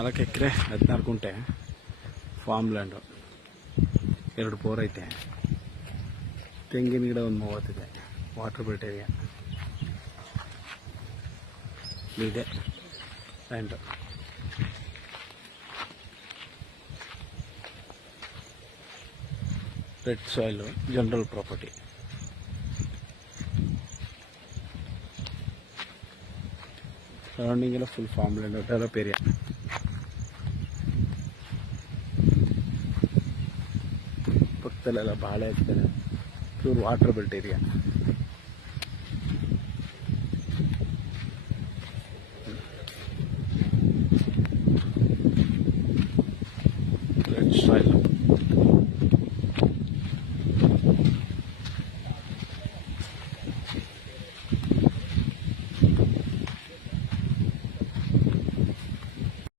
4 ಎಕರೆ 16 ಗುಂಟೆ form land, 2 bore ಐತೆ, ತೆಂಗಿನ ಗಿಡ ಒಂದು 30 ಇದೆ, ವಾಟರ್ ಬೆಲ್ಟ್ ಏರಿಯಾ ಇದೆ land. Red soil, general property. Surrounding ಎಲ್ಲ full farm land, develop area. ಪಕ್ಕದಲ್ಲೆಲ್ಲ ಬಾಳೆ ಹಾಕ್ತಾರೆ, pure water belt area. Red soil.